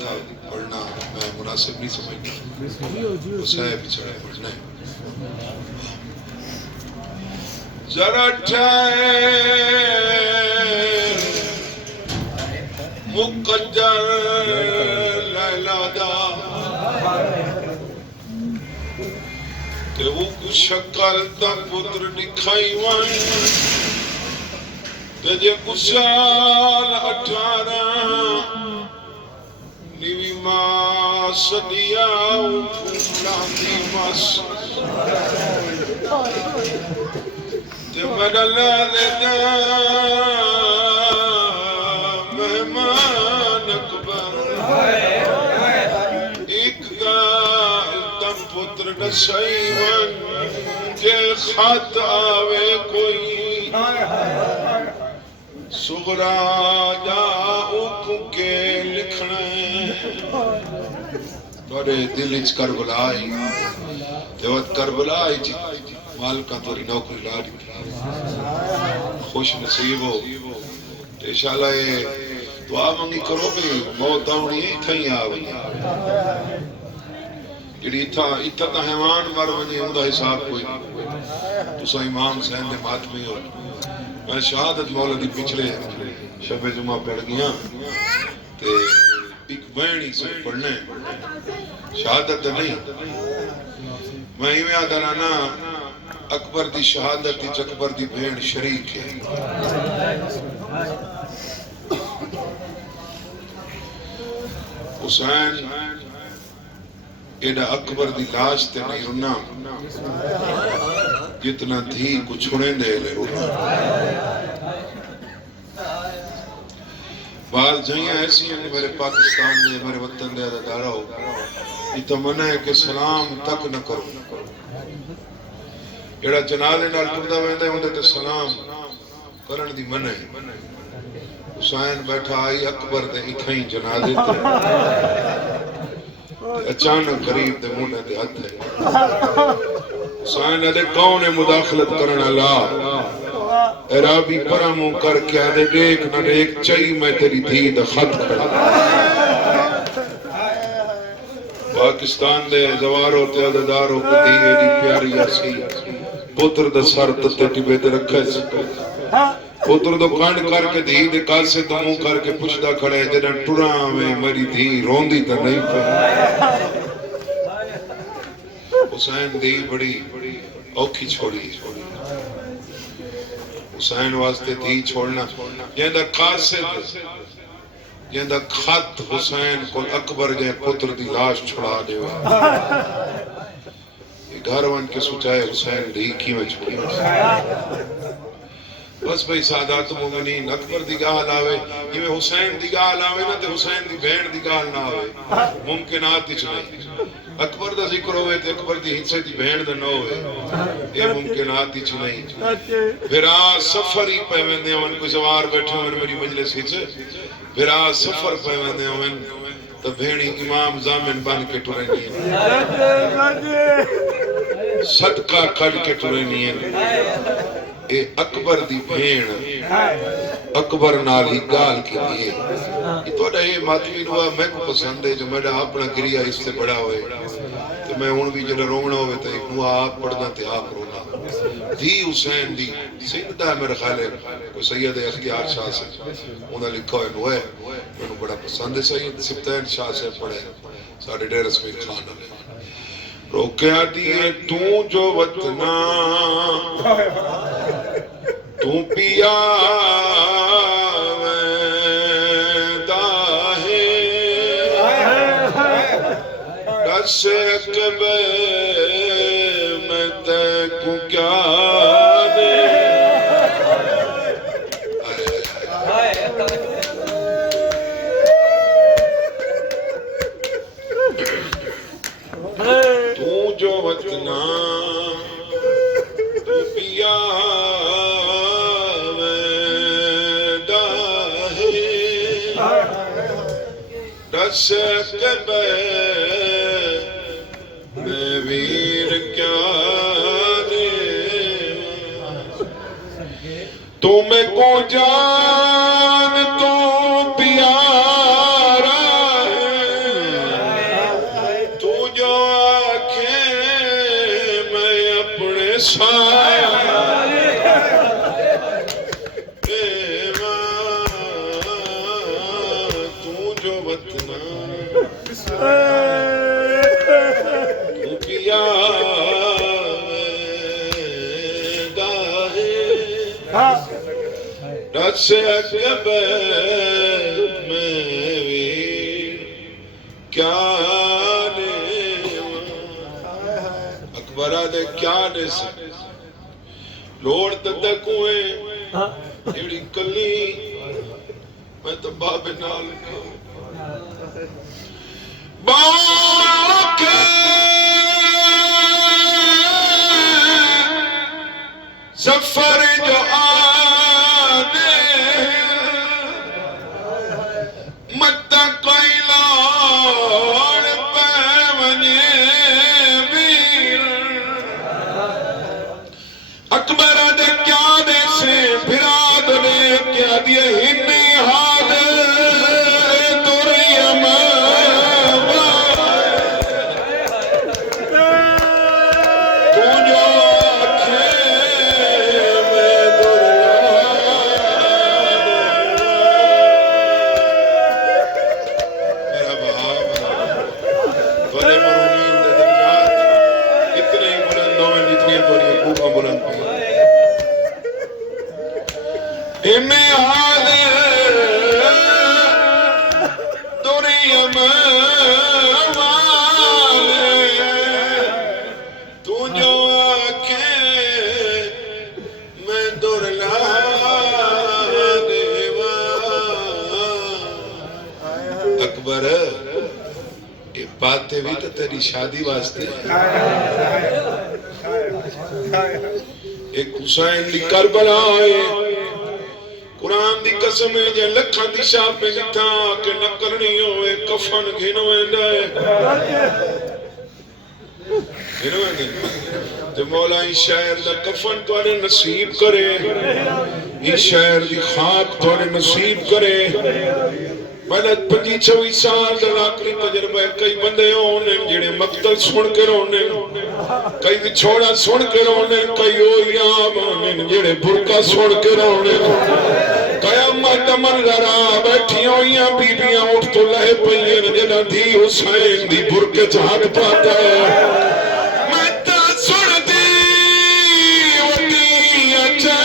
था पढ़ना मैं मुनासिब नहीं समझता, हुसैन बिछड़े पढ़ना है। जरा मुकद्दर लैलादा के वो शक्कर दा पुत्र दिखाई वन जे कुशाल 18 निवी मां सदिया उलांदी मस ते मदल दे मेहमान अकबर एक गाल तम पुत्र दसई वन जे खत आवे कोई सुगरा जा उक के लिखना तोरे दिल च करबला आई देवत करबला आई जी मालका तोरी नौकरी ला दी खुश नसीब हो इंशाअल्लाह ये दुआ मंगी करो भी मौत आउणी इत्थे ही आ वई जिहड़ी इत्था दा हैवान मर वजे उंदा हिसाब कोई तुसा इमाम हुसैन दे मातमी हो। मैं शहादत मौलवी पिछले शबे जुमा पढ़ गया ते एक बहनी से पढ़ने शहादत नहीं मैं इवें आदराना अकबर दी शहादत दी अकबर दी भेण शरीक है हुसैन एडा अकबर दी लाश ते नहीं रुना जितना थी कुछ छुड़े दे ले रुना बाल जइया ऐसी हैं मेरे पाकिस्तान में मेरे वतन दे अदारा हो इतो मना है कि सलाम तक न करो जेड़ा जनाजे नाल टुरदा वेंदा उंदे ते सलाम करन दी मना है। हुसैन बैठा आई अकबर दे इथे ही जनाजे ते अचानक गरीब दे मुंडे ते हथ है हुसैन दे कौन है मुदाखलत करन वाला राबी परा मुंह करके आदे देख न देख चई मैं तेरी धी दा खत खड़ा पाकिस्तान दे जवारो ते अदादारो को धी एडी प्यारी आसी पुत्र दा सर तते टिबे ते रखे पुत्र दो कांड करके धी दे काल से तो मुंह करके पुछदा खड़े जदा टुरा में मेरी धी रोंदी तो नहीं पे हुसैन दी बड़ी औखी छोड़ी हुसैन वास्ते धी छोड़ना जेंदा कासिद जेंदा खत हुसैन को अकबर जे पुत्र दी लाश छुड़ा देवे घर वन के सोचाए हुसैन धी की में छोड़ी बस भाई सादात मोमिनीन अकबर दी गाल आवे जिवें हुसैन दी गाल आवे ना ते हुसैन दी भेण दी गाल ना आवे मुमकिनात विच नहीं अकबर दा जिक्र होवे ते अकबर दी हिस्से दी भेण दा ना होवे ये मुमकिनात विच नहीं फिर आ सफर ही पे वेंदे होन कोई सवार बैठे होन मेरी मजलिस विच फिर आ सफर पे वेंदे होन तो भेणी इमाम जामिन बन के टुरनी सदका कढ के टुरनी ए अकबर दी भेण अकबर नाल ही गाल की है ये तोड़ा ये मातमी नुआ मैं को पसंद है जो मेरा अपना क्रिया इससे बड़ा होए तो मैं हुन भी जड़ा रोवना होवे तो एक नुआ आप पढ़दा ते आप रोना धी हुसैन दी सिंधा मेरे ख्याल है कोई सैयद अख्तियार शाह से उन्हें लिखा है नुए मैंने बड़ा पसंद है सैयद सिफ्तैन शाह से पढ़े साडे डेरा समीर खान वाले रोकया दिए तू जो वतना तू पिया दस कबे मैं तेको क्या दे तू जो वतना तू पिया दस कबे मैं वीर क्या दे तुम्हें को जान तो प्यारा है तू जो वतना तू पिया रस में क्या अकबरा दे क्या ने लोड़ तद कुए जेड़ी कली मैं तो बाबे नाल बाके सफर जो आने मत कोई लोड़ पैवने वीर अकबर दे क्या दे से फिराद ने क्या दिए हिन्नी हाल दुरियमा तू जो आखे मैं मेरा भाव बड़े मरूमीन दे दरजात इतने ही बुलंद हो जितनी बड़ी कूबा बुलंद पे हिन्नी हाल दुरियमा तू जो आखे मैं दुरला देवा अकबर ये बातें भी तो तेरी शादी वास्ते एक हुसैन दी करबला है कुरान दी कसम है जे लखां दी शापे जिथा के न करनी होवे कफन घिन वेंदा है ते मौला इस शहर दा कफन तुहाडे नसीब करे इस शहर दी खाक तुहाडे नसीब करे मैंने 25-26 साल का आखिरी तजर्बा कई बंदे होने जेड़े मकतल सुन के रोने कई विछोड़ा सुन के रोने कई ओयाम होने जेड़े बुरका सुन के रोने कयामत मंजरा बैठी होइयां बीबियां उठ तो लहे पईए जेड़ा धी हुसैन दी बुरके च हाथ पाता है मैं ता सुनदी वती अच्छा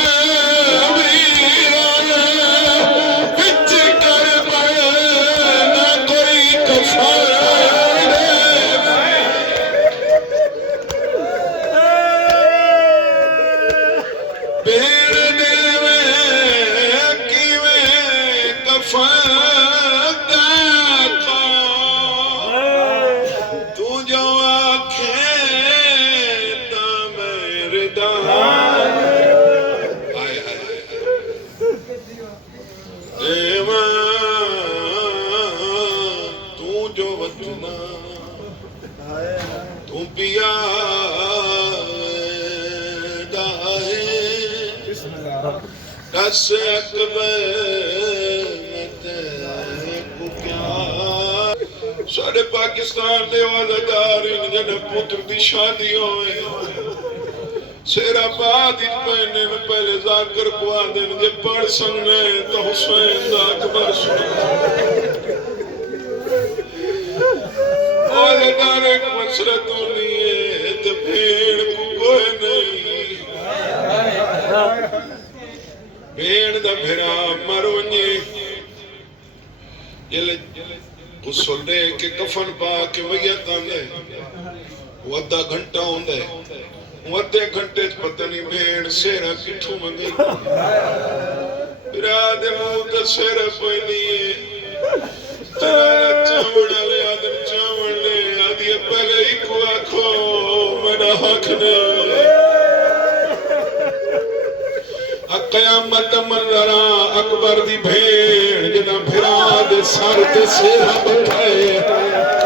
सारे पाकिस्तान दे वादादार जन पुत्र दी शादी होए सेरा बाद पहने पहले जाकर कुआ दिन जे पढ़ सकने तो हुसैन दा अकबर सुन वादादार एक मसरत होनी है तो भेड़ को कोई नहीं भेड़ दा फिरा मरोने जले गुस्ल दे के कफन पा के वैयत आंदे वो अद्धा घंटा होंदा है वो अद्धे घंटे च पता नहीं भेड़ सेरा किठू मंगे फिरा दे मुंह ते सेर पैनी तेरा चावड़ वाले आदम चावड़ ले आदि पहले एक आखो मेरा हक ने कयामत मंजरा अकबर दी भेड़ जना फिरा दे सर ते सेरा बैठाए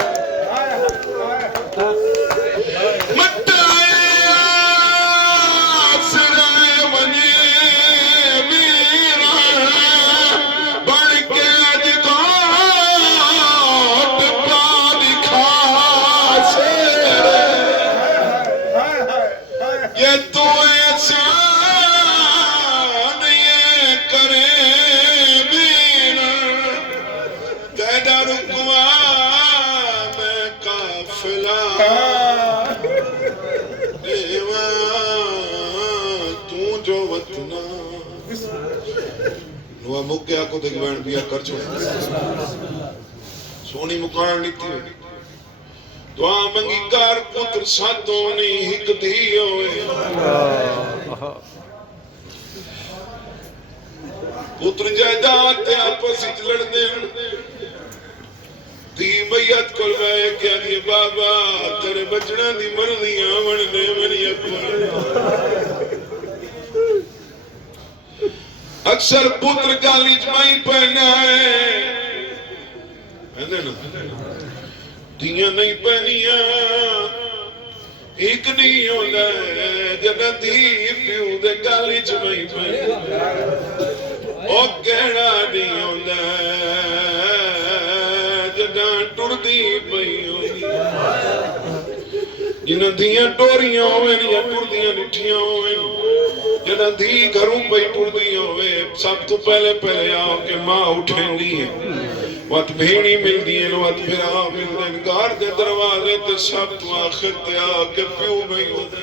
तो एहसान ये करे बीना तेरा रुकवा मैं काफिला देवा तू जो वतना नुआ मुक्या को देख बहन बिया कर छोड़ सोनी मुकान नीति दुआ मंगी कार पुत्र सातों ने हिक दी होए पुत्र जायदाद ते आपस विच लड़दे दी मैयत कोल वे क्या दी बाबा तेरे बचना दी मर्जियां वणदे मेरी अकबर अक्सर पुत्र गाली जमाई पहना है ना दियां नहीं पहनिया एक नहीं होता जदा धी प्यू दे गाली जमाई पहना ओ कहना नहीं होता जदा टुरदी पई होगी जिन्हां दियां टोरियां होवे या टुरदियां निठियां होवे जदा धी घरों पई टुरदी होवे सब तो पहले आओ के मां उठेंदी है वत भेणी मिलदी है वत फिरा मिलदे घर दे दरवाजे ते सब तो आखिर ते आके प्यू नहीं होते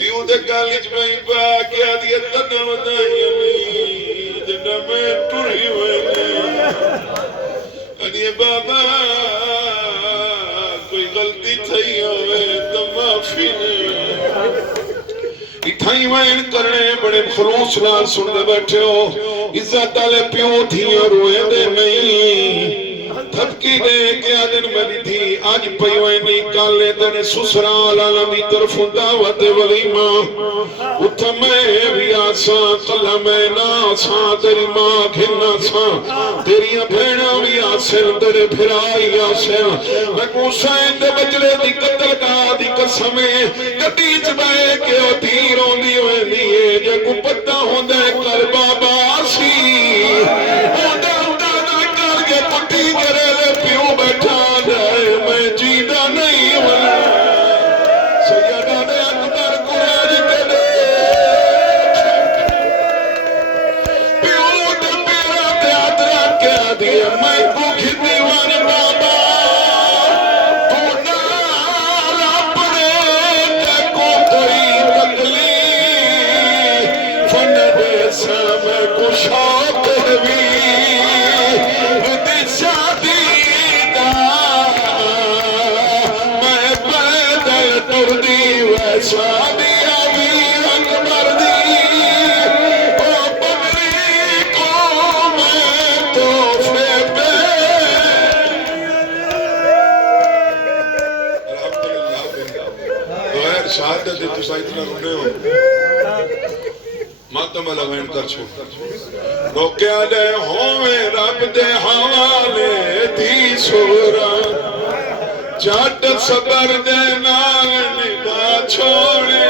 प्यू दे गाली च मैं पा के आदी तना वदाइयां नहीं जदा मैं टुरी होए अरे बाबा कोई गलती थई होवे तो माफी ने इठाई वैन करने बड़े खलूस नाल सुनते बैठे हो इज्जत वाले प्यो थियां रोएंदे नहीं थपकी दे के आदन मेरी थी आज पई होए नहीं काले दिन ससुराल वाला दी तरफ दावत वलीमा उठ मैं भी आसा कला मैं ना सा तेरी मां खिना सा तेरियां भेणा भी आसिल तेरे फिराई आसिल मैं हुसैन दे बचड़े दी कत्ल का दी कसम गड्डी च बैठ के ओ धी रोंदी होंदी है जे को पता होंदा कर बाबा सी होंदा होंदा ना कर के पुट्टी करे प्यो बैठा जाए मैं जीदा नहीं होना सैयदा ने अकबर कुरान के दे प्यो दे मेरा त्याग के दिए मैं को दीवान बाबा तू ना अपने को कोई तकलीफ फन दे समय को शौक भी शहादत दे तुसा इतना रोने हो मातम लगन कर छोड़ रोक्या दे होवे रब दे हवाले दी सूरा जट सबर दे नाल निभा छोड़े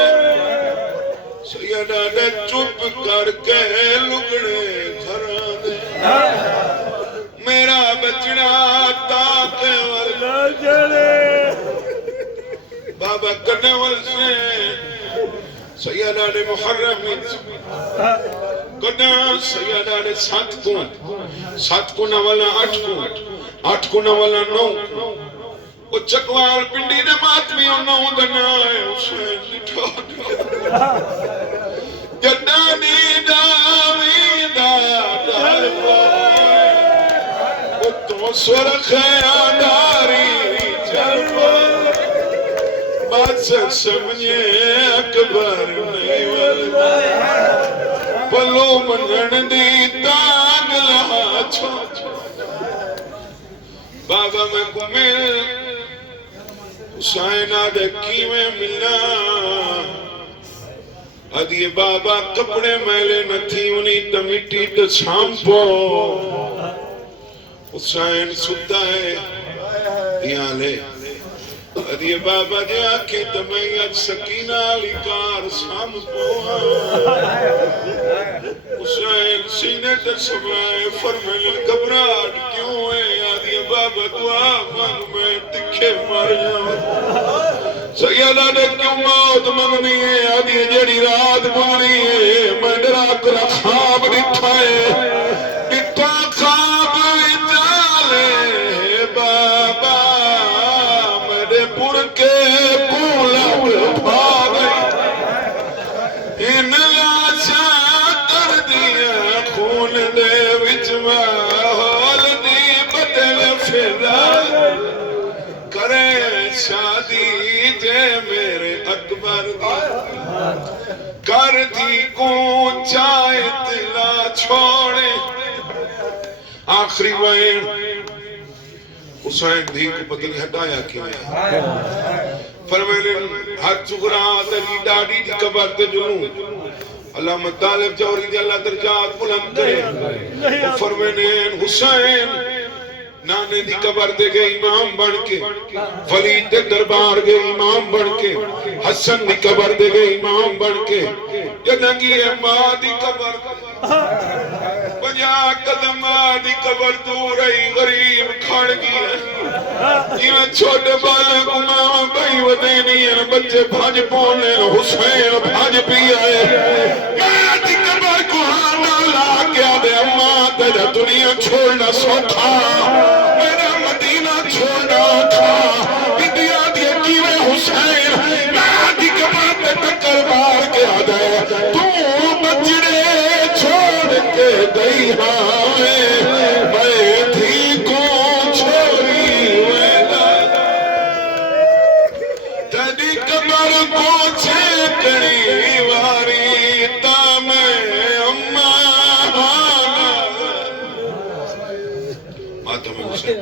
सैयदा दे चुप करके लुगड़े घरां दे मेरा बचना ताके वर्गा जड़े बाबा कन्नवल से सैयदा ने मुहर्रम कन्ना सैयदा ने 7 को ना वाला 8 को ना वाला 9 वो चकवाल पिंडी ने मातमी और 9 दना है हुसैन लिठो जन्नानी दावीदा दल वो तो सुरख आदारी चलवा समझे अकबर नहीं वाला पलो मंगन दी तांग लहा छो बाबा मैं को मिल हुसैन आदे कीवें मिलना अदिए बाबा कपड़े मैले नथी उनी त मिट्टी त छांपो हुसैन सुता है यहाँ ले अरे बाबा ने आखे तो मैं आज सकीना लिकार शाम को हुसैन सीने तक समाए फरमाए घबराहट क्यों है आदि बाबा दुआ मन में तिखे मर जाऊं सैयदा ने क्यों मौत मंगनी है आदि जेड़ी रात गुजरी है मैं डरा कर ख्वाब दिखा है दिखा ख्वाब विचाले बाबा मेरे पुर के पूला उठा गई इन लाशा कर दिया खून दे विच माहौल दी बदल फिरा करे शादी जे मेरे अकबर कर दी को चाहे तिला छोड़े आखिरी वैन हुसैन दी को पता नहीं हटाया किवें फरमाने हक चुगरा तेरी डाडी दी कबर ते जुनू अल्लाह तालिब चौरी दे अल्लाह दर्जात बुलंद करे फरमाने हुसैन नाने दी कबर दे गए इमाम बन के वलीद दे दरबार गए इमाम बन के हसन दी कबर दे गए इमाम बन के जदंगी है मां दी कबर 50 कदम मां दी कबर दूर आई गरीब खड़ गई जिवें छोटे बालक मां भाई वदे नहीं है बच्चे भज पौने हुसैन भज पी आए मां दी कबर को हाना ला के दे अम्मा तेरा दुनिया छोड़ना सौखा मेरा मदीना छोड़ना था विद्या दी कीवे हुसैन मां दी कबर पे टक्कर मार के आ जाए तू बजड़े छोड़ के गई हाए मैं थी को छोरी वेला तेरी कबर को छेकड़ी वारी ता मैं अम्मा माता में हुसैन